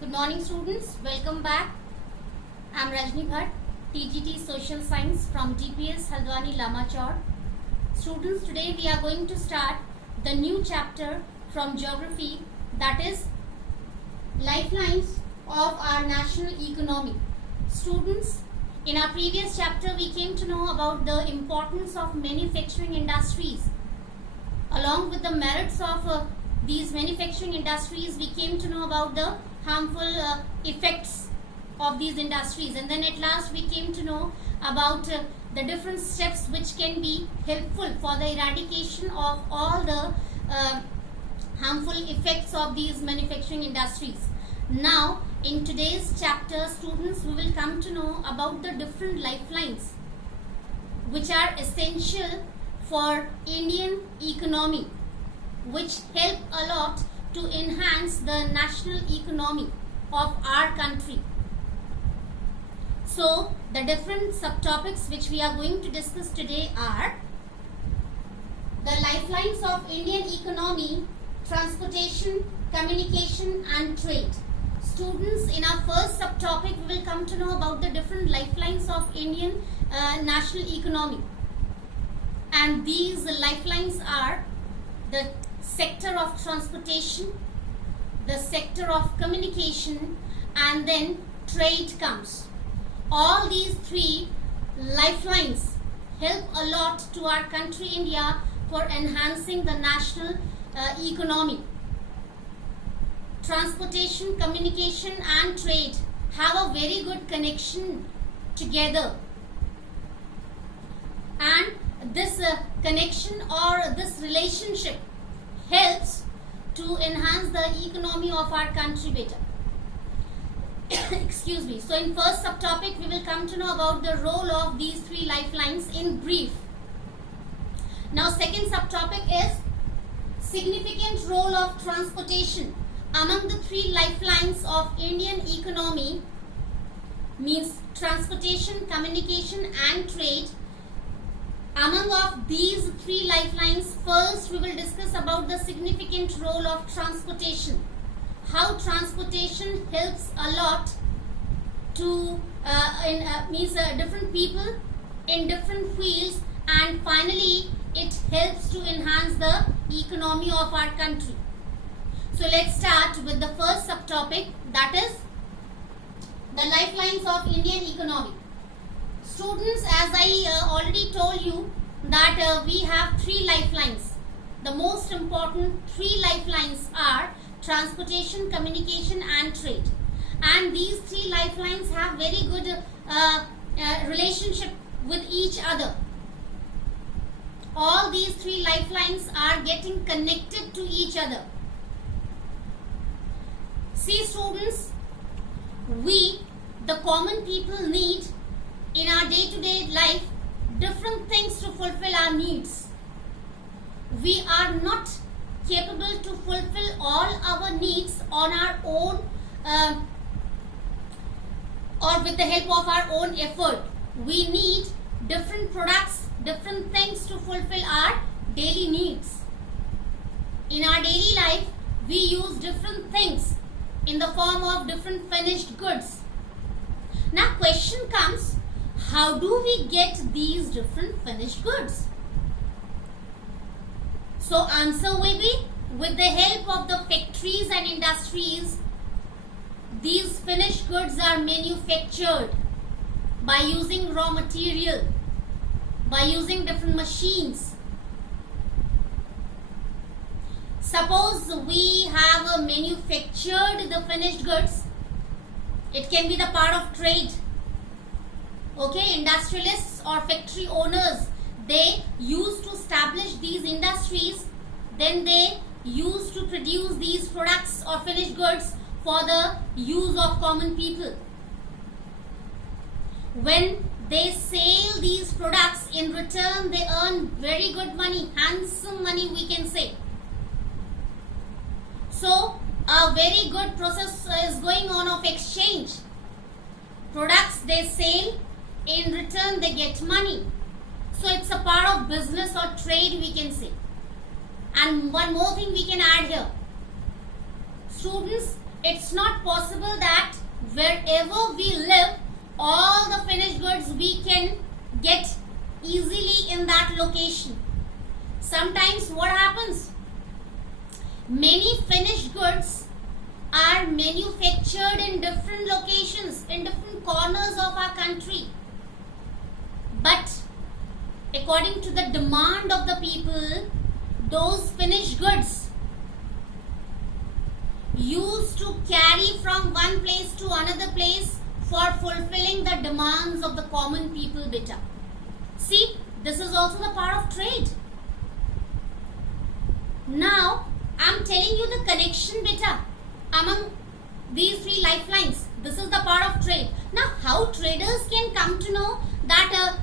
Good morning students, welcome back. I am Rajni Bhatt, TGT Social Science from DPS Haldwani Lamachor. Students, today we are going to start the new chapter from geography, that is lifelines of our national economy. Students, in our previous chapter we came to know about the importance of manufacturing industries. Along with the merits of these manufacturing industries, we came to know about the harmful effects of these industries, and then at last we came to know about the different steps which can be helpful for the eradication of all the harmful effects of these manufacturing industries. Now in today's chapter, students, we will come to know about the different lifelines which are essential for Indian economy, which help a lot to enhance the national economy of our country. So the different subtopics which we are going to discuss today are the lifelines of Indian economy, transportation, communication and trade. Students, in our first subtopic we will come to know about the different lifelines of Indian national economy. And these lifelines are the sector of transportation, the sector of communication, and then trade comes. All these three lifelines help a lot to our country India for enhancing the national economy. Transportation, communication and trade have a very good connection together, and this connection or this relationship helps to enhance the economy of our country better. Excuse me. So in first subtopic we will come to know about the role of these three lifelines in brief. Now second subtopic is significant role of transportation among the three lifelines of Indian economy, means transportation, communication and trade. Among of these three lifelines, first we will discuss about the significant role of transportation. How transportation helps a lot to different people in different fields, and finally it helps to enhance the economy of our country. So let's start with the first subtopic, that is the lifelines of Indian economy. Students, as I already told you that we have three lifelines. The most important three lifelines are transportation, communication and trade. And these three lifelines have very good relationship with each other. All these three lifelines are getting connected to each other. See students, we, the common people, need in our day-to-day life different things to fulfill our needs. We are not capable to fulfill all our needs on our own or with the help of our own effort. We need different products, different things to fulfill our daily needs. In our daily life, we use different things in the form of different finished goods. Now question comes, how do we get these different finished goods? So answer will be, with the help of the factories and industries, these finished goods are manufactured by using raw material, by using different machines. Suppose we have manufactured the finished goods, it can be the part of trade. Okay, industrialists or factory owners, they used to establish these industries, then they used to produce these products or finished goods for the use of common people. When they sell these products, in return they earn very good money, handsome money we can say. So a very good process is going on of exchange. Products they sell, in return they get money. So it's a part of business or trade we can say. And one more thing we can add here. Students, It's not possible that wherever we live, all the finished goods we can get easily in that location. Sometimes what happens? Many finished goods are manufactured in different locations, in different corners of our country. But according to the demand of the people, those finished goods used to carry from one place to another place for fulfilling the demands of the common people beta. See, this is also the part of trade. Now, I am telling you the connection beta among these three lifelines. This is the part of trade. Now, how traders can come to know that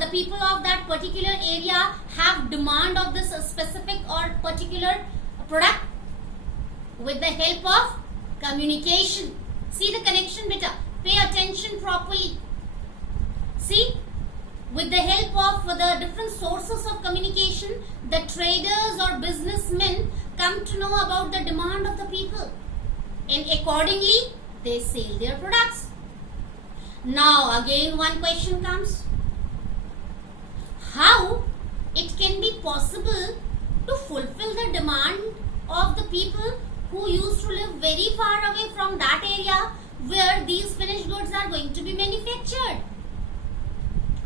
the people of that particular area have demand of this specific or particular product? With the help of communication. See the connection beta. Pay attention properly. See, with the help of the different sources of communication, the traders or businessmen come to know about the demand of the people, and accordingly they sell their products. Now again one question comes: how it can be possible to fulfill the demand of the people who used to live very far away from that area where these finished goods are going to be manufactured?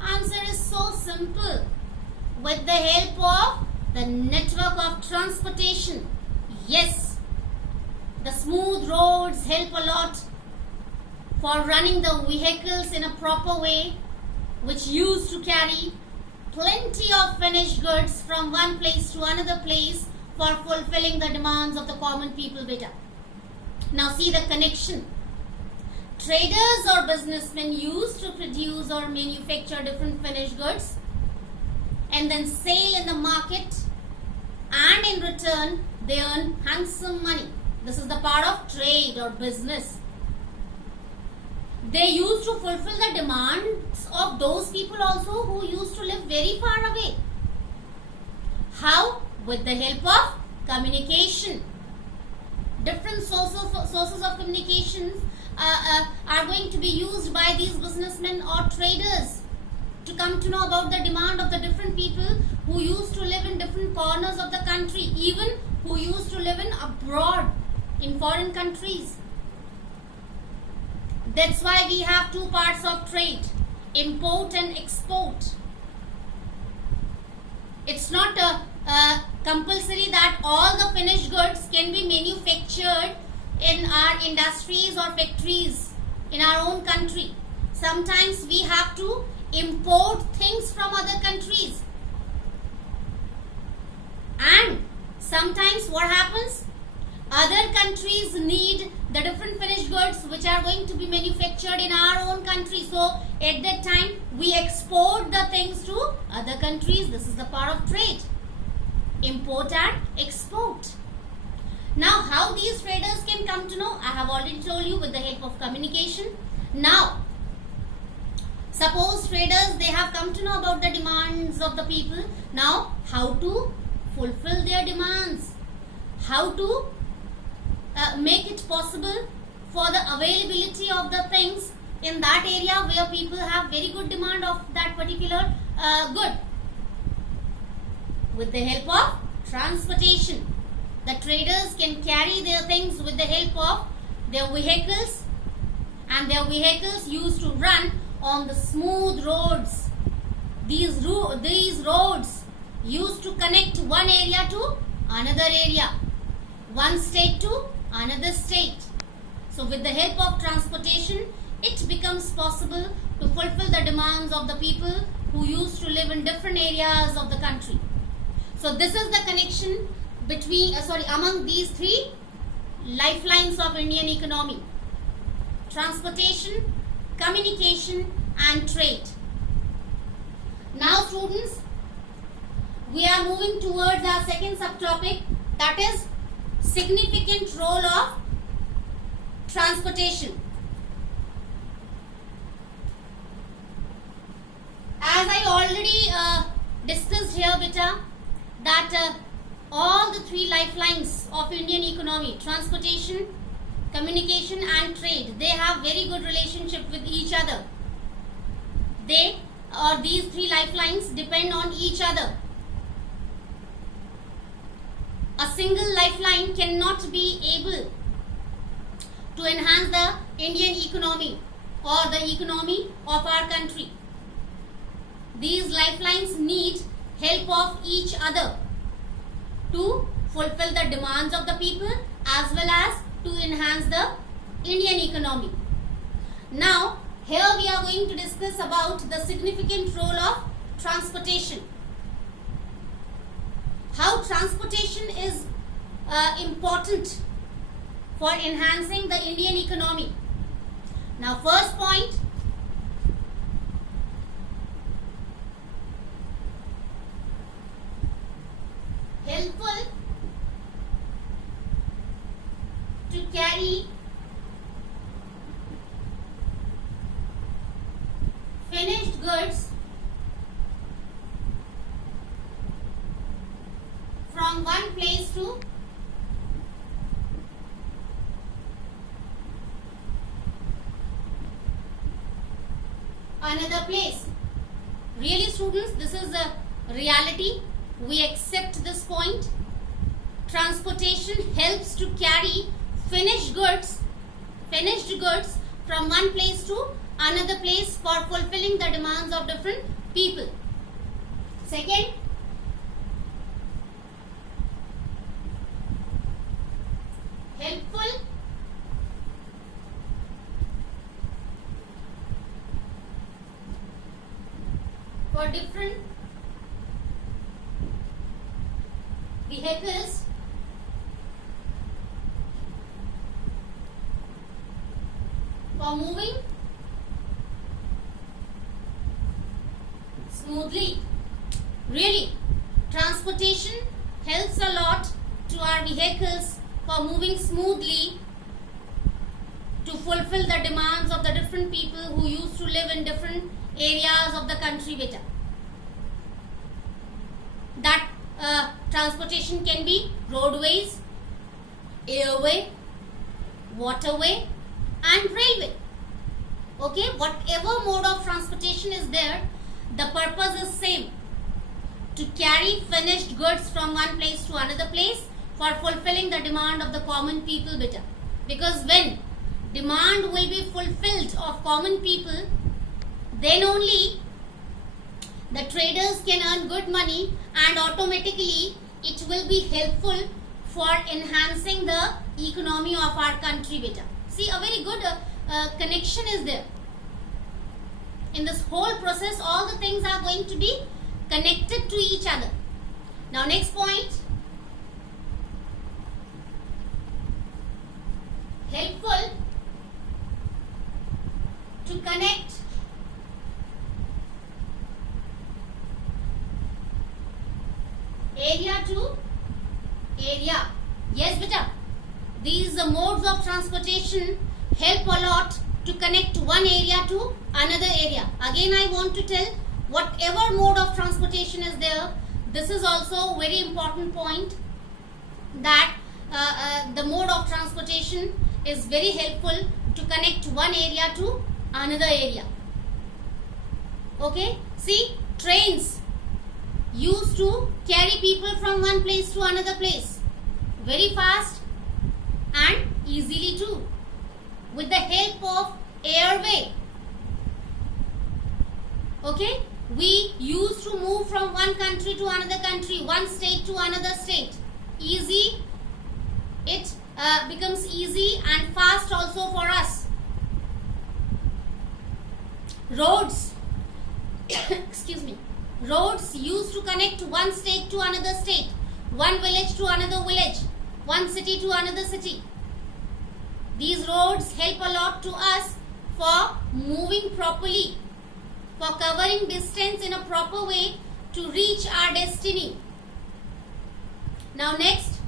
Answer is so simple. With the help of the network of transportation. Yes, the smooth roads help a lot for running the vehicles in a proper way, which used to carry plenty of finished goods from one place to another place for fulfilling the demands of the common people beta. Now see the connection. Traders or businessmen used to produce or manufacture different finished goods and then sell in the market, and in return they earn handsome money. This is the part of trade or business. They used to fulfill the demands of those people also who used to live very far away. How? With the help of communication. Different sources of communications are going to be used by these businessmen or traders to come to know about the demand of the different people who used to live in different corners of the country, even who used to live in abroad, in foreign countries. That's why we have two parts of trade: import and export. It's not compulsory that all the finished goods can be manufactured in our industries or factories in our own country. Sometimes we have to import things from other countries. And sometimes what happens? Other countries need the different finished goods which are going to be manufactured in our own country. So at that time we export the things to other countries. This is the part of trade. Import and export. Now how these traders can come to know? I have already told you, with the help of communication. Now suppose traders, they have come to know about the demands of the people. Now how to fulfill their demands? How to make it possible for the availability of the things in that area where people have very good demand of that particular good? With the help of transportation. The traders can carry their things with the help of their vehicles, and their vehicles used to run on the smooth roads. These roads used to connect one area to another area, one state to another state. So with the help of transportation, it becomes possible to fulfill the demands of the people who used to live in different areas of the country. So this is the connection between among these three lifelines of Indian economy: transportation, communication and trade. Now students, we are moving towards our second subtopic, that is significant role of transportation. As I already discussed here beta, that all the three lifelines of Indian economy, transportation, communication and trade. They have very good relationship with each other. They or these three lifelines depend on each other. A single lifeline cannot be able to enhance the Indian economy or the economy of our country. These lifelines need help of each other to fulfill the demands of the people as well as to enhance the Indian economy. Now, here we are going to discuss about the significant role of transportation. How transportation is important for enhancing the Indian economy. Now, first point, helpful to carry finished goods from one place to another place. Really, students, this is a reality. We accept this point. Transportation helps to carry finished goods from one place to another place for fulfilling the demands of different people. Second, helpful for different vehicles for moving smoothly. Really, transportation helps a lot to our vehicles for moving smoothly to fulfill the demands of the different people who used to live in different areas of the country beta. That transportation can be roadways, airway, waterway and railway. Okay, whatever mode of transportation is there, the purpose is same, to carry finished goods from one place to another place for fulfilling the demand of the common people beta. Because when demand will be fulfilled of common people, then only the traders can earn good money and automatically it will be helpful for enhancing the economy of our country beta. See, a very good connection is there. In this whole process, all the things are going to be connected to each other. Now, next point, helpful to connect area to area. Yes, beta. These modes of transportation help a lot to connect one area to another area. Again, I want to tell, whatever mode of transportation is there, this is also a very important point, that the mode of transportation is very helpful to connect one area to another area. Okay, see, trains used to carry people from one place to another place very fast and easily too, with the help of airway. Okay, we used to move from one country to another country, one state to another state. Easy, it becomes easy and fast also for us. Roads, excuse me, roads used to connect one state to another state, one village to another village, one city to another city. These roads help a lot to us for moving properly, for covering distance in a proper way to reach our destiny. Now next,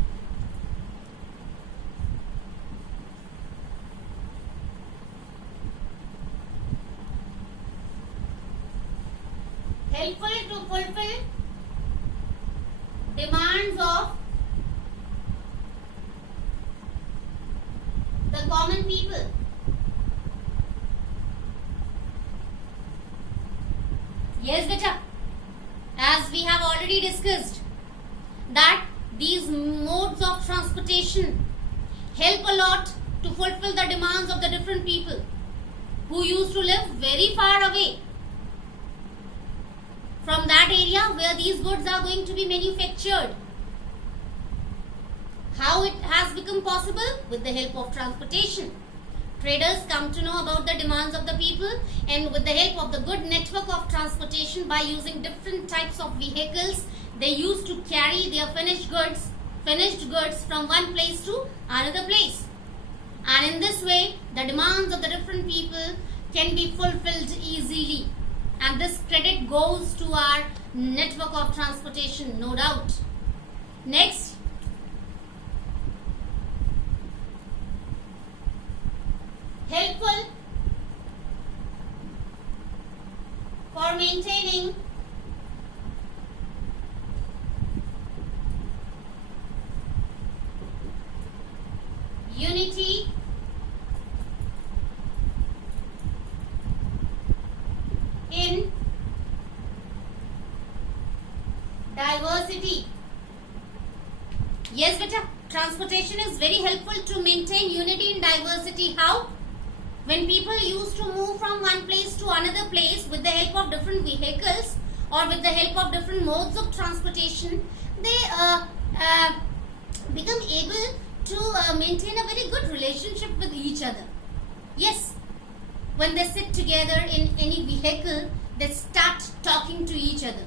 helpful to fulfill demands of the common people. Yes, beta. As we have already discussed, that these modes of transportation help a lot to fulfill the demands of the different people who used to live very far away from that area where these goods are going to be manufactured. How it has become possible? With the help of transportation. Traders come to know about the demands of the people, and with the help of the good network of transportation, by using different types of vehicles, they used to carry their finished goods from one place to another place. And in this way, the demands of the different people can be fulfilled easily. And this credit goes to our network of transportation, no doubt. Next. Helpful for maintaining unity in diversity. Yes, beta. Transportation is very helpful to maintain unity in diversity. How? When people used to move from one place to another place with the help of different vehicles or with the help of different modes of transportation, they become able to maintain a very good relationship with each other. Yes, when they sit together in any vehicle, they start talking to each other.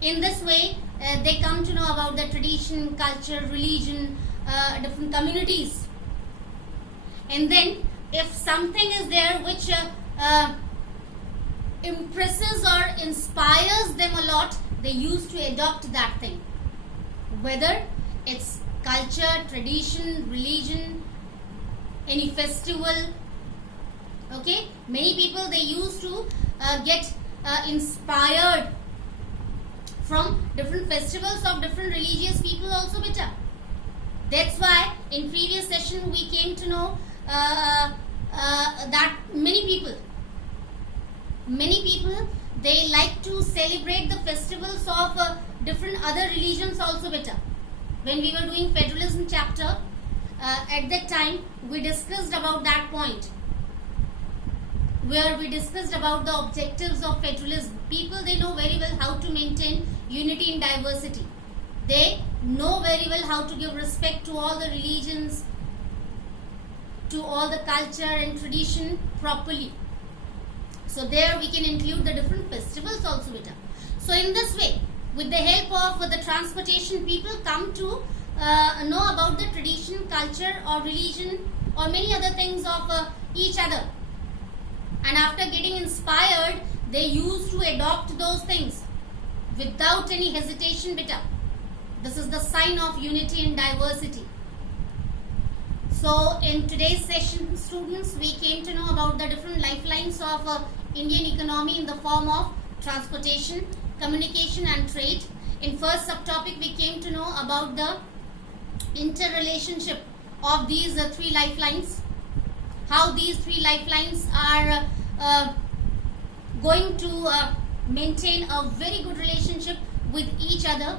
In this way, they come to know about the tradition, culture, religion, different communities. And then if something is there which impresses or inspires them a lot, they used to adopt that thing. Whether it's culture, tradition, religion, any festival. Okay, many people, they used to get inspired from different festivals of different religious people also, beta. That's why in previous session we came to know that many people they like to celebrate the festivals of different other religions also, beta. When we were doing federalism chapter, at that time we discussed about that point, where we discussed about the objectives of federalism. People, they know very well how to maintain unity in diversity. They know very well how to give respect to all the religions, to all the culture and tradition properly. So there we can include the different festivals also, beta. So in this way, with the help of the transportation, people come to know about the tradition, culture or religion or many other things of each other. And after getting inspired, they used to adopt those things without any hesitation, beta. This is the sign of unity and diversity. So in today's session, students, we came to know about the different lifelines of Indian economy in the form of transportation, communication and trade. In first subtopic, we came to know about the interrelationship of these three lifelines, how these three lifelines are going to maintain a very good relationship with each other.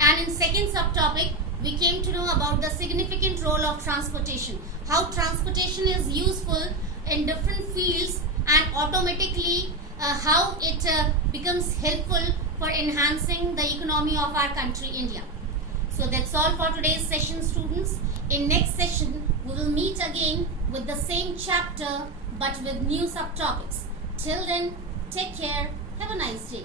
And in second subtopic, we came to know about the significant role of transportation, how transportation is useful in different fields and automatically how it becomes helpful for enhancing the economy of our country, India. So that's all for today's session, students. In next session, we will meet again with the same chapter but with new subtopics. Till then, take care. Have a nice day.